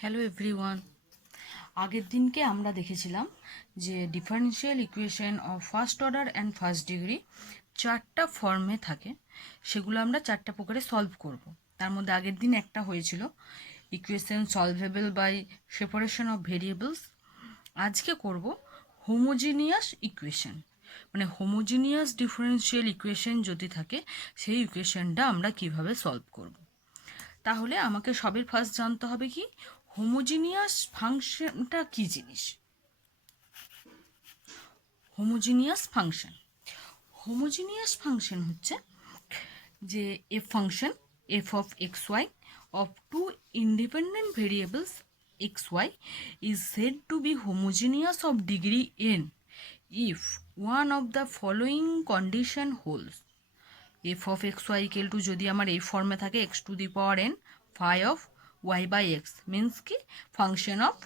Hello everyone. আগের দিনকে আমরা দেখেছিলাম যে differential equation of first order and first degree চারটা ফর্মে থাকে, সেগুলো আমরা চারটা প্রকারে সলভ করব। তার মধ্যে আগের দিন একটা হয়েছিল equation solvable by separation of variables. আজকে করব হোমোজিনিয়াস ইকুয়েশন, মানে হোমোজিনিয়াস ডিফারেন্সিয়াল ইকুয়েশন যদি থাকে সেই ইকুয়েশনটা আমরা কিভাবে সলভ করব। তাহলে আমাকে সবের ফার্স্ট জানতে হবে কি হোমোজিনিয়াস ফাংশনটা কি জিনিস। হোমোজিনিয়াস ফাংশন হচ্ছে যে a function f of x y of two independent variables xy is said to be homogeneous of degree n if one of the following condition holds. f of xy equal to যদি আমার এই ফর্মে থাকে x to the power n phi of y by x means কি function of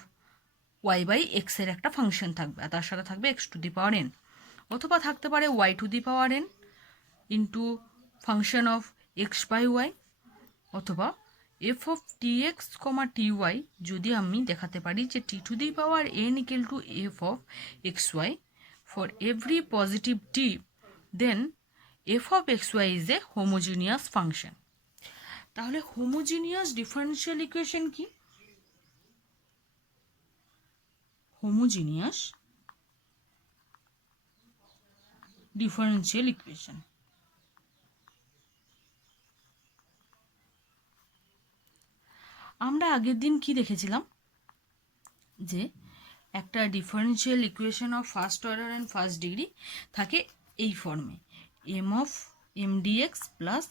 y by x এর একটা function থাকবে আর তার সাথে থাকবে x to the power n, অথবা থাকতে পারে y to the power n into function of x by y, অথবা f of tx, ty যদি আমি দেখাতে পারি যে t to the power n equal to f of xy for every positive t, then f of xy is a homogeneous function. তাহলে homogeneous differential equation কি? Homogeneous differential equation আমরা আগের দিন কি দেখেছিলাম যে একটা differential equation of first order and first degree থাকে এই ফর্মে M of M dx plus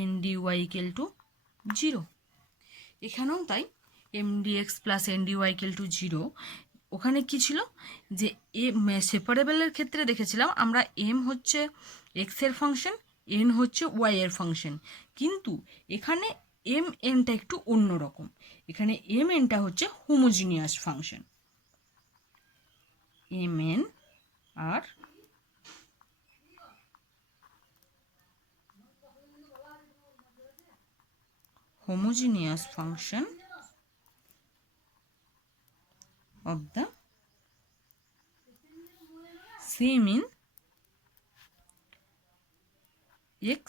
N dy equal to 0। এখানেও তাই M dx plus N dy equal to 0। ওখানে কি ছিল যে সেপারেবলের ক্ষেত্রে দেখেছিলাম আমরা এম হচ্ছে এক্স এর ফাংশন, এন হচ্ছে ওয়াই এর ফাংশন, কিন্তু এখানে এম এনটা একটু অন্যরকম। এখানে এম এনটা হচ্ছে হোমোজিনিয়াস ফাংশন, এম এন আর homogeneous function of the same in x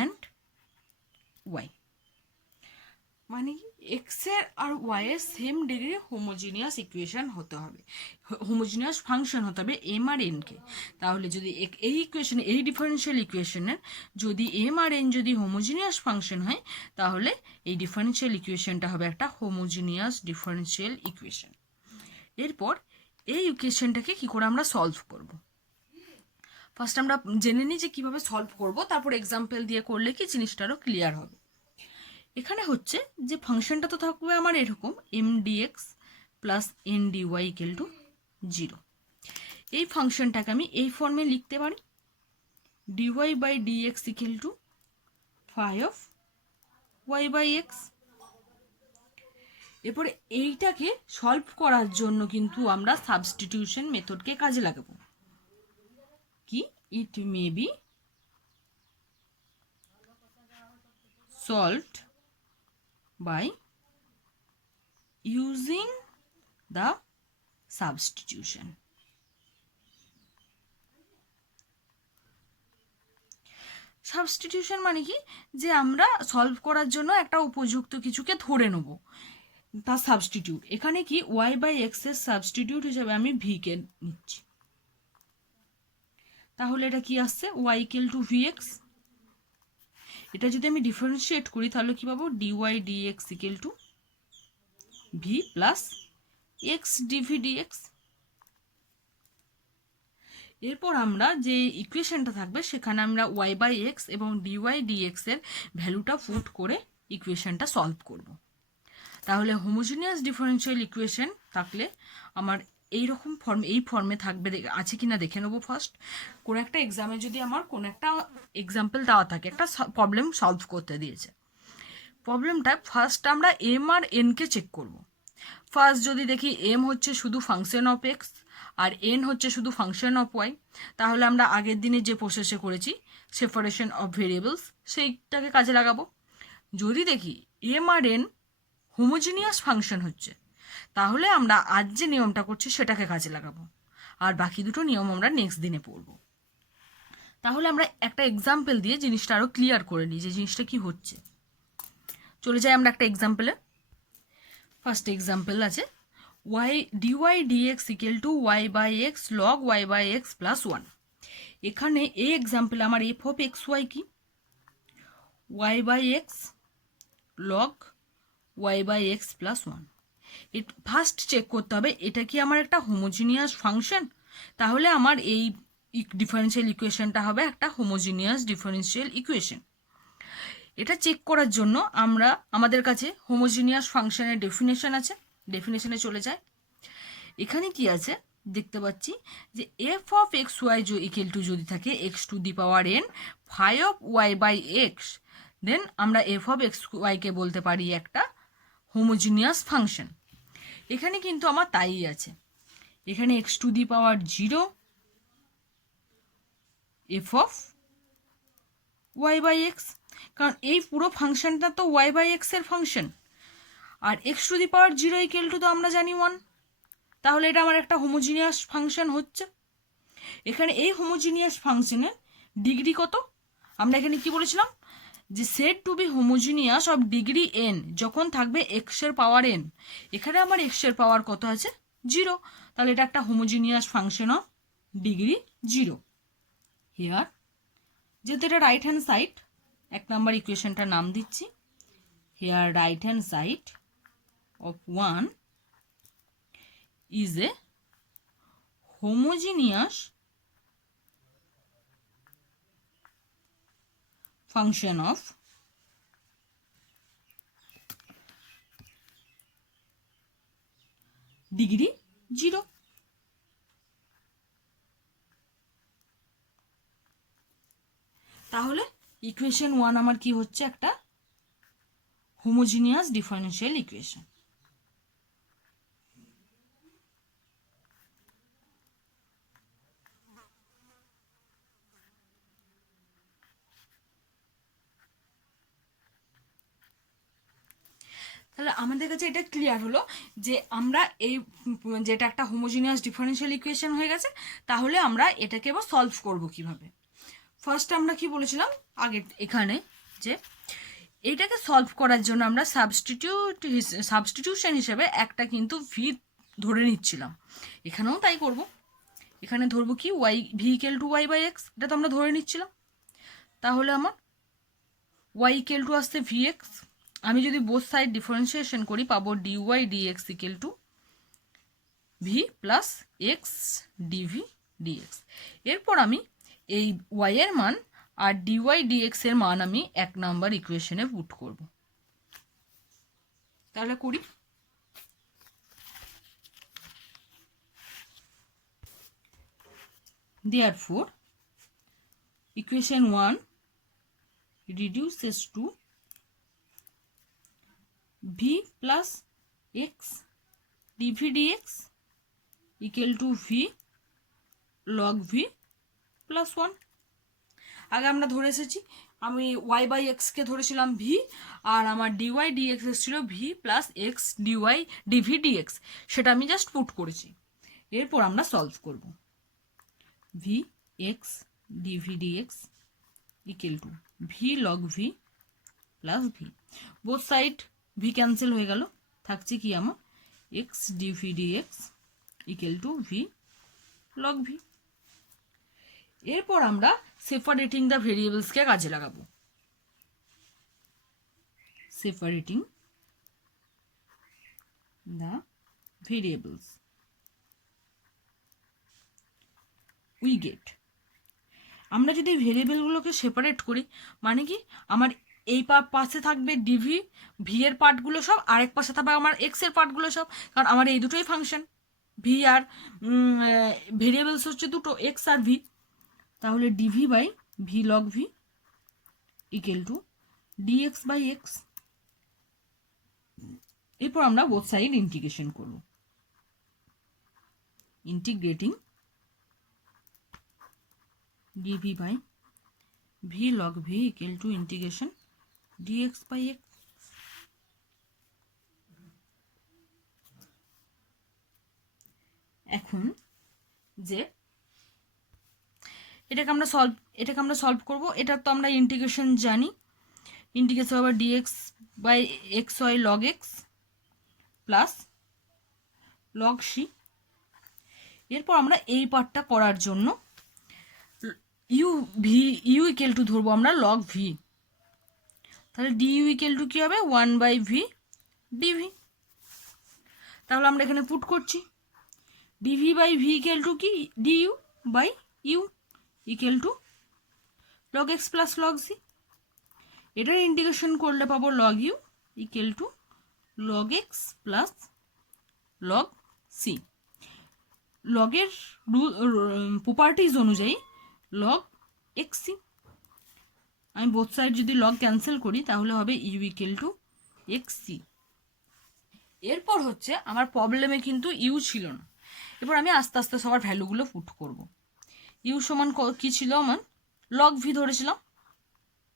and y, মানে এক্স এর আর ওয়াই এর সেম ডিগ্রি হোমোজিনিয়াস ইকুয়েশন হতে হবে, হোমোজিনিয়াস ফাংশন হতে হবে এম আর এন কে। তাহলে যদি এই ইকুয়েশন, এই ডিফারেন্সিয়াল ইকুয়েশনের যদি এম আর এন যদি হোমোজিনিয়াস ফাংশন হয় তাহলে এই ডিফারেন্সিয়াল ইকুয়েশনটা হবে একটা হোমোজিনিয়াস ডিফারেন্সিয়াল ইকুয়েশন। এরপর এই ইকুয়েশনটাকে কি করে আমরা সলভ করব, ফার্স্ট আমরা জেনে নিই যে কিভাবে সলভ করব, তারপর এক্সাম্পল দিয়ে করলে কি জিনিসটা আরও ক্লিয়ার হবে। এখানে হচ্ছে যে ফাংশনটা তো থাকবে আমার এরকম M dx plus N dy equal to 0। এই ফাংশনটাকে আমি এই ফর্মে লিখতে পারি dy by dx equal to phi of y by x. এরপরে এইটাকে সলভ করার জন্য কিন্তু আমরা সাবস্টিটিউশন মেথডকে কাজে লাগাবো। কি it may be solved by using the substitution. Substitution মানে কি যে আমরা সলভ করার জন্য একটা উপযুক্ত কিছুকে ধরে নেব, তা সাবস্টিটিউট। এখানে কি ওয়াই বাই এক্স এর সাবস্টিটিউট হিসেবে আমি ভি কে নিচ্ছি, তাহলে এটা কি আসছে y equal to v x. এটা যদি আমি ডিফারেন্সিয়েট করি তাহলে কি পাবো dy dx equal to v plus x dv dx. এরপর আমরা যে ইকুয়েশনটা থাকবে সেখানে আমরা ওয়াই বাই এক্স এবং ডিওয়াই ডিএক্স এর ভ্যালুটা পুট করে ইকুয়েশনটা সলভ করব। তাহলে হোমোজিনিয়াস ডিফারেন্সিয়াল ইকুয়েশন থাকলে আমার এইরকম ফর্ম, এই ফর্মে থাকবে, আছে কিনা দেখে নেবো ফার্স্ট। কোনো একটা এক্সামে যদি আমার কোনো একটা এক্সাম্পল দেওয়া থাকে, একটা প্রবলেম সলভ করতে দিয়েছে, প্রবলেমটা ফার্স্ট আমরা এম আর এনকে চেক করব। ফার্স্ট যদি দেখি এম হচ্ছে শুধু ফাংশন অফ এক্স আর এন হচ্ছে শুধু ফাংশন অফ ওয়াই, তাহলে আমরা আগের দিনে যে প্রসেসে করেছি সেপারেশন অফ ভেরিয়েবলস সেইটাকে কাজে লাগাবো। যদি দেখি M R N homogeneous function হচ্ছে, তাহলে আমরা আজ যে নিয়মটা করছি সেটাকে কাজে লাগাবো, আর বাকি দুটো নিয়ম আমরা নেক্সট দিনে পড়ব। তাহলে আমরা একটা এক্সাম্পল দিয়ে জিনিসটা আরও ক্লিয়ার করে নিই যে জিনিসটা কি হচ্ছে। চলে যাই আমরা একটা এক্সাম্পলে। ফার্স্ট এক্সাম্পল আছে y dy dx equal to y by x log y by x plus 1। এখানে এই এক্সাম্পলে আমার এফ অফ এক্স ওয়াই কি, y by x log y by x plus 1। First check করতে হবে এটা কি আমার একটা হোমোজিনিয়াস ফাংশন, তাহলে আমার এই ডিফারেন্সিয়াল ইকুয়েশনটা হবে একটা হোমোজিনিয়াস ডিফারেন্সিয়াল ইকুয়েশন। এটা চেক করার জন্য আমাদের কাছে হোমোজিনিয়াস ফাংশনের ডেফিনেশন আছে, ডেফিনেশনে চলে যায়। এখানে কি আছে দেখতে পাচ্ছি যে f of x y equal to যদি থাকে x to the power n phi of y by x, then আমরা এফ অফ এক্স ওয়াইকে বলতে পারি একটা হোমোজিনিয়াস ফাংশন। এখানে কিন্তু আমার তাই আছে, এখানে x to the power 0 F of y by x, কারণ এই পুরো ফাংশনটা তো ওয়াই বাই এক্স এর ফাংশন, আর x to the power 0 equal to তো আমরা জানি 1, তাহলে এটা আমার একটা হোমোজিনিয়াস ফাংশন হচ্ছে। এখানে এই হোমোজিনিয়াস ফাংশনের ডিগ্রি কত, আমরা এখানে কি বলেছিলাম যে said to be homogeneous of degree N যখন থাকবে এক্স এর পাওয়ার এন। এখানে আমার এক্স এর পাওয়ার কত আছে 0, তাহলে এটা একটা homogeneous function of degree 0। Here যেহেতু এটা রাইট হ্যান্ড সাইড, এক নাম্বার ইকুয়েশনটার নাম দিচ্ছি here right hand side of 1 is a homogeneous function of degree 0। তাহলে ইকুয়েশন 1 আমার কি হচ্ছে একটা হোমোজিনিয়াস ডিফারেন্সিয়াল ইকুয়েশন। তাহলে আমাদের কাছে এটা ক্লিয়ার হলো যে আমরা এই যেটা একটা হোমোজিনিয়াস ডিফারেন্সিয়াল ইকুয়েশন হয়ে গেছে, তাহলে আমরা এটাকে এবার সলভ করব কিভাবে। ফার্স্ট আমরা কি বলেছিলাম আগে এখানে যে এটাকে সলভ করার জন্য আমরা সাবস্টিটিউশন হিসেবে একটা কিন্তু ভি ধরে নিচ্ছিলাম, এখানেও তাই করব। এখানে ধরবো কি y v equal to y by x, এটা তো আমরা ধরে নিচ্ছিলাম। তাহলে আমার ওয়াই ইকুয়াল টু আসছে ভি এক্স, আমি যদি বোথ সাইড ডিফারেন্সিয়েশন করি পাবো d y d x equal to v plus x dv dx. এরপর আমি এই ওয়াই এর মান আর ডিওয়াই ডিএক্স এর মান আমি এক নাম্বার ইকুয়েশনে পুট করব। তাহলে করি, therefore equation 1 reduces to v plus x dv dx equal to v log v plus 1। আগে আমরা ধরে এসেছি, আমি ওয়াই বাই এক্সকে ধরেছিলাম ভি, আর আমার ডিওয়াই ডিএক্স ছিল v plus x dy dv dx, সেটা আমি জাস্ট পুট করেছি। এরপর আমরা সলভ করব। V x dv dx equal to v log v plus v, both side v cancel হয়ে গেল, থাকছে কি আমার x dv dx equal to v log v. এরপর আমরা সেপারেটিং দ্য ভেরিয়েবলসকে কাজে লাগাবো। Separating the variables we get, আমরা যদি ভেরিয়েবলগুলোকে সেপারেট করি মানে কি আমার এই পাশে থাকবে ডিভি ভি এর পার্টগুলো সব, আরেক পাশে থাকবে আমার এক্স এর পার্টগুলো সব, কারণ আমার এই দুটোই ফাংশন, ভি আর ভেরিয়েবলস হচ্ছে দুটো এক্স আর ভি। তাহলে dv by v log v equal to dx by x. এরপর আমরা বোথ সাইড ইন্টিগ্রেশন করব। Integrating dv by v log v equal to integration dx by x. এখন যে এটাকে আমরা সলভ করব। এটা তো আমরা ইন্টিগ্রেশন জানি, ইন্টিগ্রেশন হবে dx by x y log x plus log c. এরপর আমরা এই পার্টটা করার জন্য ইউ ইকুয়াল টু ধরবো আমরা লগ ভি। তাহলে ডি ইউ ইকুয়াল টু কী হবে 1/v ডিভি। তাহলে আমরা এখানে পুট করছি d v by v equal to কি d u by u equal to log x plus log c. এটার ইন্টিগ্রেশন করলে পাবো log u equal to log x plus log c. লগের প্রপার্টিজ অনুযায়ী লগ এক্স সি। আমি both side যদি log cancel করি তাহলে হবে u equal to x C. এরপর হচ্ছে আমার প্রবলেমে কিন্তু ইউ ছিল না, এরপর আমি আস্তে আস্তে সবার ভ্যালুগুলো পুট করব। ইউ সমান কি ছিল আমার লগ ভি ধরেছিলাম,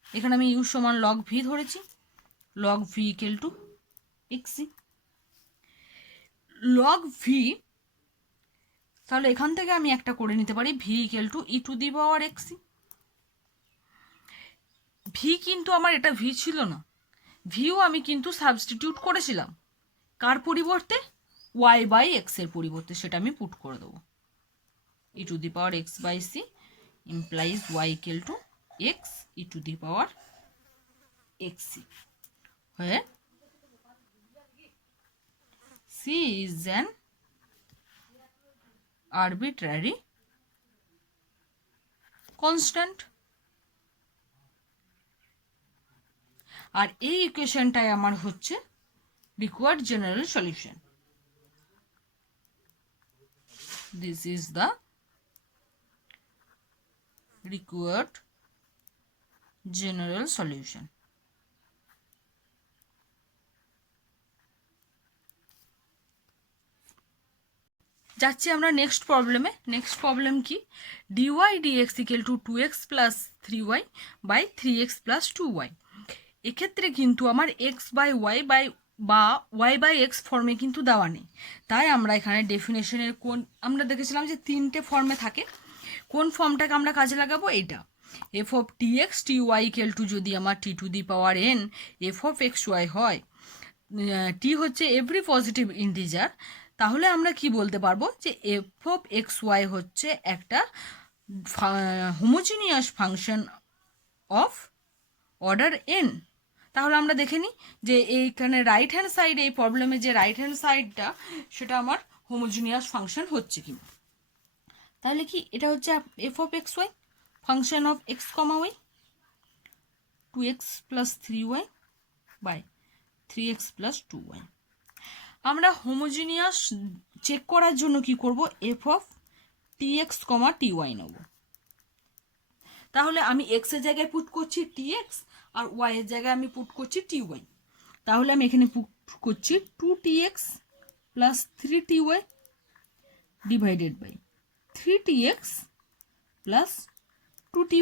এখানে আমি ইউ সমান লগ ভি ধরেছি, log v equal to x c. Log v তাহলে এখান থেকে আমি একটা করে নিতে পারি v equal to e to the power x c. V কিন্তু আমার এটা ভি ছিল না, ভিও আমি কিন্তু সাবস্টিটিউট করেছিলাম কার পরিবর্তে ওয়াই বাই এক্স এর পরিবর্তে, সেটা আমি পুট করে দেবো। E to the power x by c implies y equal to x e to the power x c, হয়ে c is an arbitrary constant. আর এই ইকুয়েশনটাই আমার হচ্ছে required general solution. This is the required general solution. যাচ্ছি আমরা next প্রবলেমে। Next problem কি dy dx equal to 2x plus 3y by 3x plus 2y। এক্ষেত্রে কিন্তু আমার x বাই ওয়াই বা ওয়াই বাই এক্স ফর্মে কিন্তু দেওয়া নেই, তাই আমরা এখানে ডেফিনেশনের আমরা দেখেছিলাম যে 3টে ফর্মে থাকে, কোন ফর্মটাকে আমরা কাজে লাগাবো এইটা। F of t x t y equal to যদি আমার t to the power n f of x y হয়, টি হচ্ছে এভরি পজিটিভ ইন্টিজার, তাহলে আমরা কি বলতে পারবো যে এফ অফ এক্স ওয়াই হচ্ছে একটা homogeneous function of order N. তাহলে আমরা দেখে নিই যে এইখানে রাইট হ্যান্ড সাইড, এই প্রবলেমে যে রাইট হ্যান্ড সাইডটা সেটা আমার হোমোজিনিয়াস ফাংশন হচ্ছে কি। তাহলে কি এটা হচ্ছে f of x y function of x comma y 2x plus 3y by 3x plus 2y। আমরা হোমোজিনিয়াস চেক করার জন্য কি করব f of t x comma t y নেব। তাহলে আমি এক্স এর জায়গায় পুট করছি টি এক্স আর ওয়াই এর জায়গায় আমি পুট করছি টি ওয়াই। তাহলে আমি এখানে পুট করছি 2tx plus 3ty divided by 3tx plus 2ty।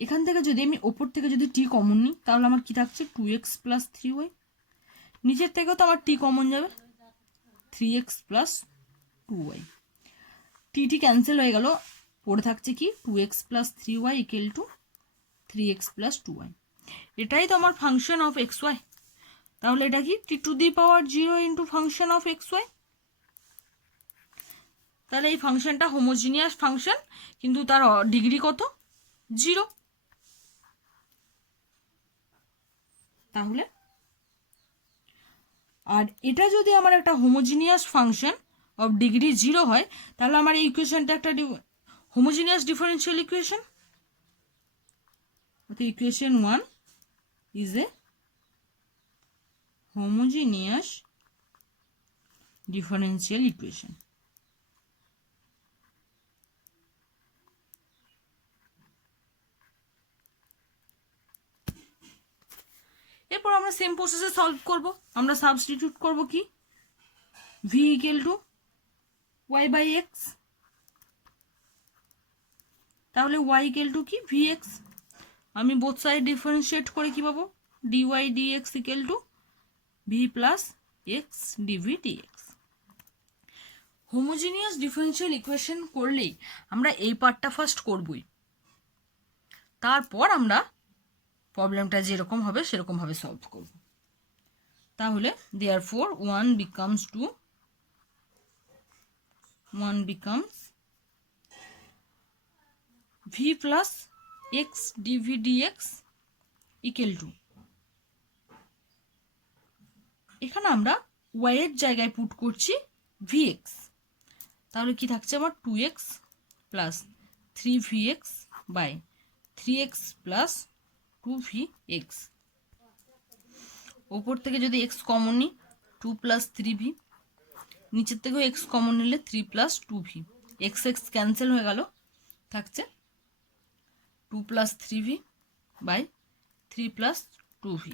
এখান থেকে যদি আমি ওপর থেকে যদি টি কমন নিই তাহলে আমার কি থাকছে 2x প্লাস 3y, নিচের থেকেও তো আমার টি কমন যাবে 3x প্লাস 2y। টি ক্যান্সেল হয়ে গেল, পড়ে থাকছে কি 2x plus 3y equal to 3x plus 2y। এটাই তো আমার ফাংশন অফ এক্স ওয়াই। তাহলে এটা কি t to the power 0 into function of x y. তাহলে এই ফাংশনটা হোমোজিনিয়াস ফাংশন, কিন্তু তার ডিগ্রি কত 0। তাহলে আর এটা যদি আমার একটা হোমোজিনিয়াস ফাংশন অফ ডিগ্রি 0 হয় তাহলে আমার এই ইকুয়েশনটা একটা homogeneous differential equation. Equation 1 is a homogeneous differential equation. এরপর আমরা সেম প্রসেসে সলভ করব। আমরা সাবস্টিটিউট করব কি v equal to y by x, তাহলে y ইকুয়াল টু কি vx। আমি বোথ সাইড ডিফারেন্সিয়েট করে কি পাবো dy dx equal to v plus x dv dx. Homogeneous differential equation করলেই আমরা এই পার্টটা ফার্স্ট করবই, তারপর আমরা প্রবলেমটা যেরকম হবে সেরকমভাবে সলভ করব। তাহলে therefore 1 becomes v plus x dv dx equal to, এখানে আমরা y এর জায়গায় পুট করছি vx, তাহলে কি থাকছে আমার 2x plus 3vx by 3x plus 2vx। ওপর থেকে যদি x কমন নিই 2 প্লাস 3v, নিচের থেকেও x কমন নিলে 3 plus 2v, x x cancel হয়ে গেল, থাকছে 2 plus 3v by 3 plus 2v।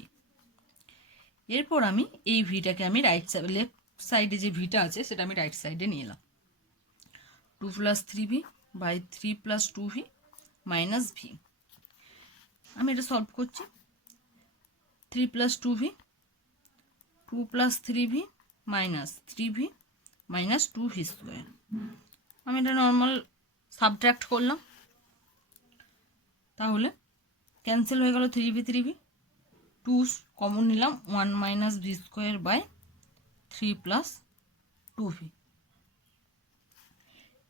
এরপর আমি এই ভিটাকে আমি রাইট সাইড, লেফট সাইডে যে ভিটা আছে সেটা আমি রাইট সাইডে নিয়ে এলাম, 2 plus 3v by 3 plus 2v minus v। আমি এটা সলভ করছি, 3 plus 2v, 2 plus 3v minus 3v minus 2v square. আমি এটা নর্মাল সাবট্রাক্ট করলাম, তাহলে ক্যান্সেল হয়ে গেল 3v 3v, 2 কমন নিলাম 1 minus v square by 3 plus 2v।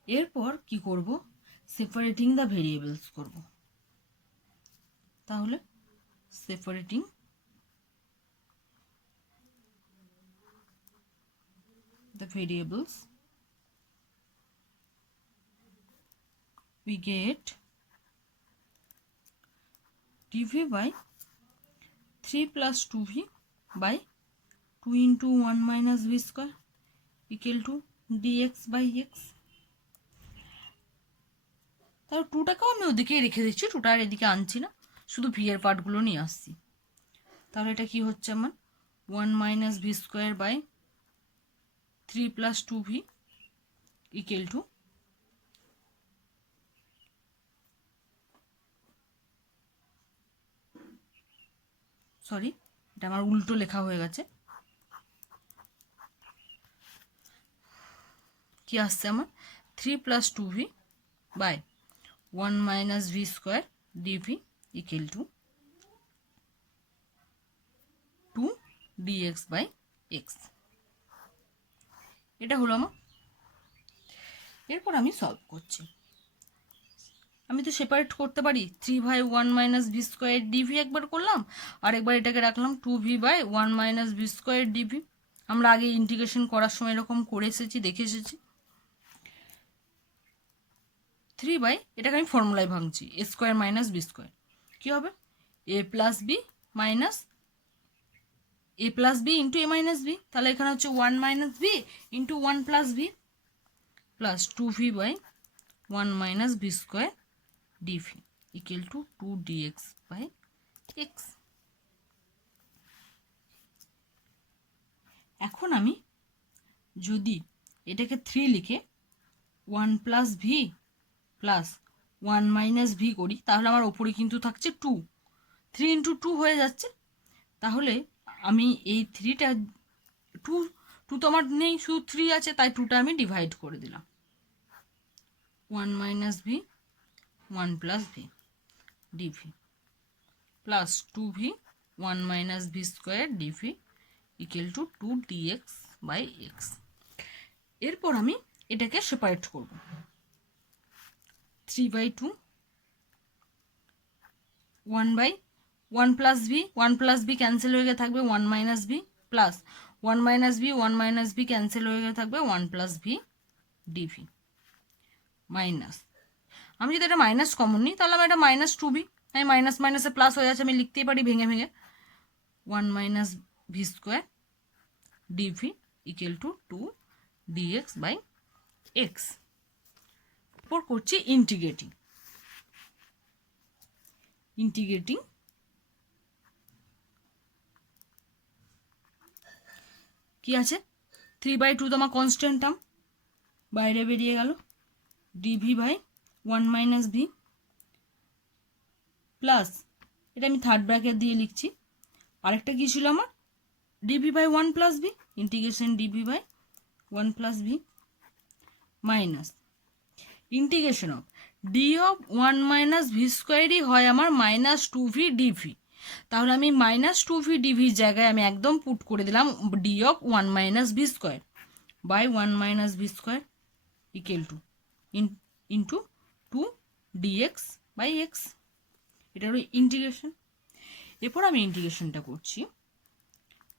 এরপর কি করব, সেপারেটিং দ্য ভেরিয়েবলস করব। তাহলে separating the variables, we get dv by 3 plus 2v by 2 into 1 minus v square equal to dx by x। তাহলে 2টাকেও আমি ওদিকেই রেখে দিচ্ছি, 2টা আর এদিকে আনছি না, শুধু v এর পার্টগুলো নিয়ে আসছি। তাহলে এটা কি হচ্ছে আমার 1 minus v square by 3 plus 2v equal to sorry এটা আমার উল্টো লেখা হয়ে গেছে, কি আসছে আমার 3 plus 2v by 1 minus v square dv equal to 2 dx by x। এটা হলো আমার। এরপর আমি সলভ করছি, আমি তো সেপারেট করতে পারি, 3 by 1 minus v square dv একবার করলাম, আর একবার এটাকে রাখলাম 2v by 1 minus v square dv. আমরা আগে ইন্টিগ্রেশন করার সময় এরকম করে এসেছি, দেখে এসেছি। 3 বাই এটাকে আমি ফর্মুলায় ভাঙছি, a square minus b square, কী হবে a plus b minus a plus b into a minus b, তাহলে এখানে হচ্ছে 1 minus b into 1 plus b plus 2v by 1 minus b square dv equal to 2 dx by x। এখন আমি যদি এটাকে 3 লিখে 1 plus v plus 1 minus v করি, তাহলে আমার ওপরে কিন্তু থাকছে 2, 3 ইন্টু 2 হয়ে যাচ্ছে। তাহলে আমি এই 3টা 2 তো আমার নেই, শুধু 3 আছে, তাই 2টা আমি ডিভাইড করে দিলাম, 1 minus v 1 plus v dv plus 2v 1 minus v square dv equal to 2 dx by x. এরপর আমি এটাকে সেপারেট করব, 3/2 1 by 1 plus v 1 plus v cancel হয়ে গিয়ে থাকবে 1 minus v plus 1 minus v 1 minus v cancel হয়ে গিয়ে থাকবে 1 প্লাস ভি ডিভি মাইনাস, আমি যদি এটা মাইনাস কমন নিই তাহলে আমি এটা মাইনাস 2v, আমি মাইনাস মাইনাসে প্লাস হয়ে যাচ্ছে, আমি লিখতেই পারি ভেঙে ভেঙে 1 minus v square dv equal to 2 dx by x. এরপর করছি ইন্টিগ্রেটিং কি আছে 3/2 তো আমার কনস্ট্যান্ট টার্ম বাইরে বেরিয়ে গেল, dv by 1 minus v plus এটা আমি থার্ড ব্র্যাকেট দিয়ে লিখছি, আরেকটা কি ছিল আমার dv by 1 plus v, integration dv by 1 plus v minus integration of d of 1 - v² হয় আমার -2v dv। তাহলে আমি -2v dv জায়গায় আমি একদম পুট করে দিলাম d of 1 - v² by 1 - v² equal to into 2 dx by x. এটা হলো ইন্টিগ্রেশন। এরপর আমি ইন্টিগ্রেশনটা করছি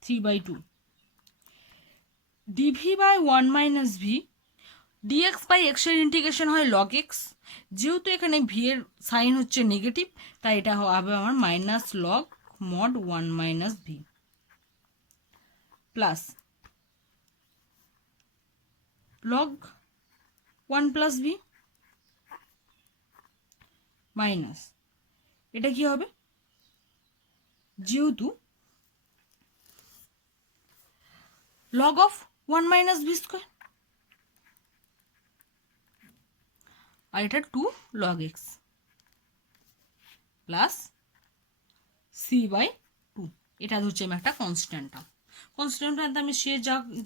3/2 dv by 1 - v dx by x এর ইন্টিগ্রেশন হয় লগ এক্স। যেহেতু এখানে ভি এর সাইন হচ্ছে নেগেটিভ, তাই এটা হবে আমার minus log mod 1 - v plus log 1 + v minus এটা কি হবে, যেহেতু লগ অফ 1 - v² আর এটা 2 log x প্লাস c/2। এটা হচ্ছে আমি একটা কনস্ট্যান্ট আমি সে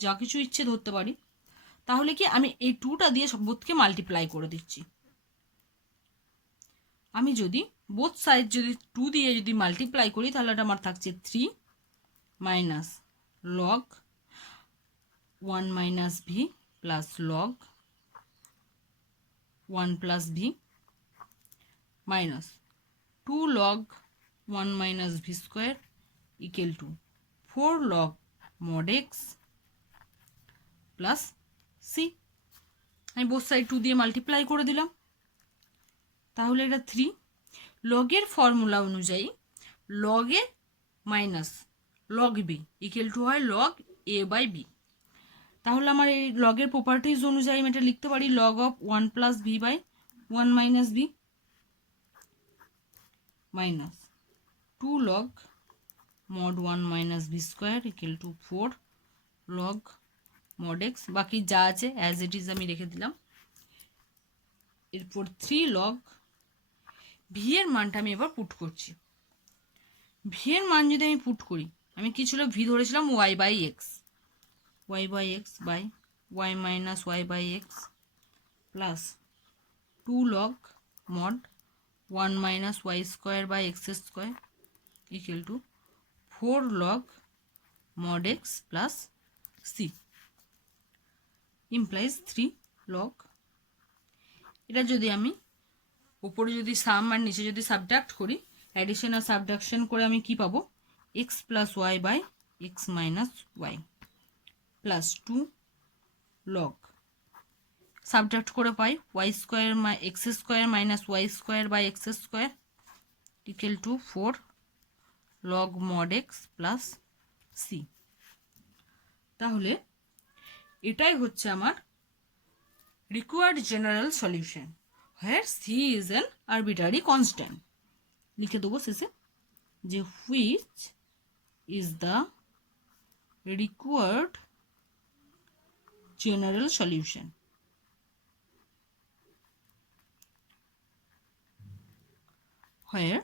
যা কিছু ইচ্ছে ধরতে পারি। তাহলে কি আমি এই 2টা দিয়ে বোথকে মাল্টিপ্লাই করে দিচ্ছি। আমি যদি বোথ সাইড যদি 2 দিয়ে যদি মাল্টিপ্লাই করি তাহলে এটা আমার থাকছে 3 minus log 1 - v plus log 1 + v minus 2 log 1 - v² equal to 4 log mod x plus c. আমি বোথ সাইড 2 দিয়ে মাল্টিপ্লাই করে দিলাম। তাহলে এটা 3 লগের ফর্মুলা অনুযায়ী log a minus log b equal to হয় লগ এ বাই বি। তাহলে আমার এই লগের প্রপার্টিজ অনুযায়ী আমি এটা লিখতে পারি log of 1 + v by 1 - v minus 2 log mod 1 - v² equal to 4 log mod x। বাকি যা আছে অ্যাজ ইট ইজ আমি রেখে দিলাম। এরপর 3 log v এর মানটা আমি এবার পুট করছি। v এর মান যদি আমি পুট করি, আমি কি ছিল v ধরেছিলাম y/x by y - y/x plus 2 log mod 1 - y² by x² equal to 4 log mod x plus c implies 3 log। এটা যদি আমি উপরে যদি সাম আর নিচে যদি সাবট্রাক্ট করি, অ্যাডিশন আর সাবট্রাকশন করে আমি কি পাবো x + y by x - y plus 2 log subtract করে পাই x² minus y² by x² equal to 4 log mod x plus c। তাহলে এটাই হচ্ছে আমার required general solution where c is an arbitrary constant। লিখে দেবো শেষে যে which is the required general solution where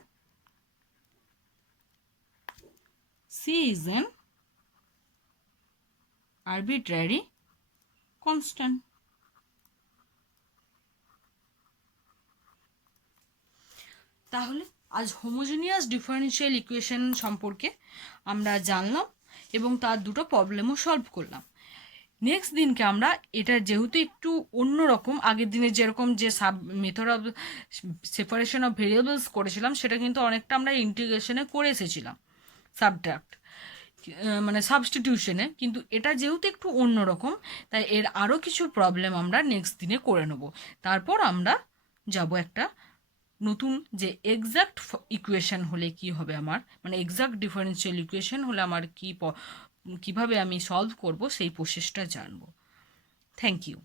c is an arbitrary constant। তাহলে আজ হোমোজেনিয়াস ডিফারেনশিয়াল ইকুয়েশন সম্পর্কে আমরা জানলাম এবং তার দুটো প্রবলেমও সলভ করলাম। নেক্সট দিনকে আমরা এটা যেহেতু একটু অন্যরকম, আগের দিনে যেরকম যে method of separation of variables করেছিলাম সেটা কিন্তু অনেকটা আমরা ইন্টিগ্রেশনে করে এসেছিলাম সাবট্রাক্ট মানে সাবস্টিটিউশনে, কিন্তু এটা যেহেতু একটু অন্যরকম তাই এর আরও কিছু প্রবলেম আমরা নেক্সট দিনে করে নেব। তারপর আমরা যাব একটা নতুন যে এক্সাক্ট ইকুয়েশন হলে কি হবে আমার, মানে এক্সাক্ট ডিফারেন্সিয়াল ইকুয়েশন হলে আমার কিভাবে আমি সলভ করব সেই প্রসেসটা জানবো। Thank you.